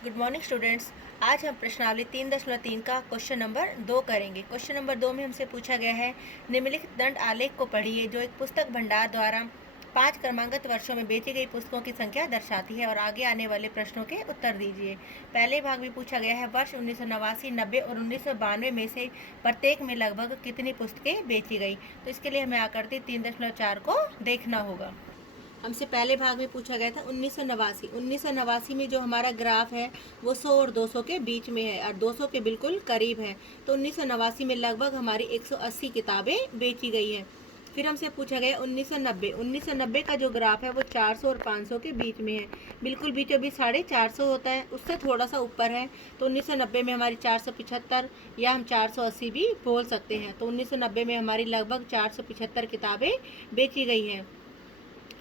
Good morning students. आज हम प्रश्नावली 3.3 का क्वेश्चन नंबर 2 करेंगे। क्वेश्चन नंबर 2 में हमसे पूछा गया है, निम्नलिखित दंड आलेख को पढ़िए जो एक पुस्तक भंडार द्वारा 5 क्रमांकित वर्षों में बेची गई पुस्तकों की संख्या दर्शाती है और आगे आने वाले प्रश्नों के उत्तर दीजिए। पहले भाग में पूछा गया है, वर्ष 1989, 90 और 1992 में से प्रत्येक में लगभग कितनी पुस्तकें बेची गई। तो इसके लिए हमें आकृति 3.4 को देखना होगा। हमसे पहले भाग में पूछा गया था 1989 में जो हमारा ग्राफ है वो 100 और 200 के बीच में है और 200 के बिल्कुल करीब है। तो 1989 में लगभग हमारी 180 किताबें बेची गई हैं। फिर हमसे पूछा गया 1990 का जो ग्राफ है वो 400 और 500 के बीच में है। बिल्कुल बीचों बीच 450 होता है, उससे थोड़ा सा ऊपर है। तो 1990 में हमारी 475 या हम 480 भी बोल सकते हैं। तो 1990 में हमारी लगभग 475 किताबें बेची गई हैं।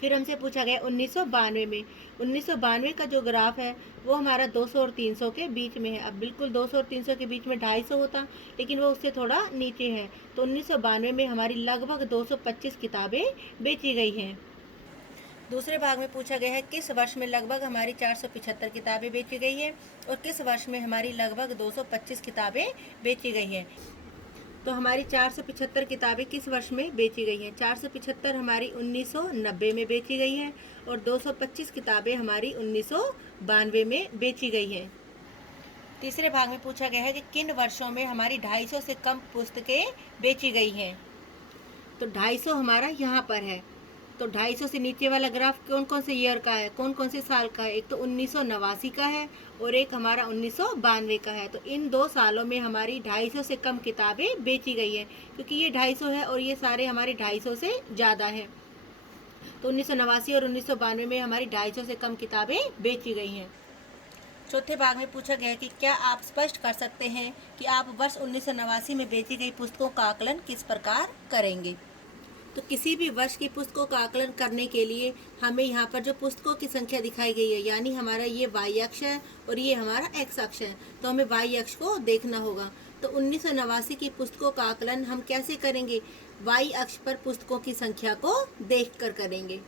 फिर हमसे पूछा गया 1992 में 1992 का जो ग्राफ है वो हमारा 200 और 300 के बीच में है। अब बिल्कुल 200 और 300 के बीच में 250 होता, लेकिन वो उससे थोड़ा नीचे है। तो 1992 में हमारी लगभग 225 किताबें बेची गई हैं। दूसरे भाग में पूछा गया है, किस वर्ष में लगभग हमारी 475 किताबें बेची गई है और किस वर्ष में हमारी लगभग 225 किताबें बेची गई हैं। तो हमारी 475 किताबें किस वर्ष में बेची गई हैं? 475 हमारी 1990 में बेची गई हैं और 225 किताबें हमारी 1992 में बेची गई हैं। तीसरे भाग में पूछा गया है कि किन वर्षों में हमारी 250 से कम पुस्तकें बेची गई हैं। तो 250 हमारा यहाँ पर है। तो 250 से नीचे वाला ग्राफ कौन कौन से ईयर का है, कौन कौन से साल का है? एक तो 1989 का है और एक हमारा 1992 का है। तो इन 2 सालों में हमारी 250 से कम किताबें बेची गई हैं, क्योंकि ये 250 है और ये सारे हमारे 250 से ज़्यादा है। तो 1989 और 1992 में हमारी 250 से कम किताबें बेची गई हैं। चौथे भाग में पूछा गया है कि क्या आप स्पष्ट कर सकते हैं कि आप वर्ष 1989 में बेची गई पुस्तकों का आकलन किस प्रकार करेंगे। तो किसी भी वर्ष की पुस्तकों का आकलन करने के लिए हमें यहाँ पर जो पुस्तकों की संख्या दिखाई गई है, यानी हमारा ये y अक्ष है और ये हमारा x अक्ष है, तो हमें y अक्ष को देखना होगा। तो 1989 की पुस्तकों का आकलन हम कैसे करेंगे? y अक्ष पर पुस्तकों की संख्या को देख कर करेंगे।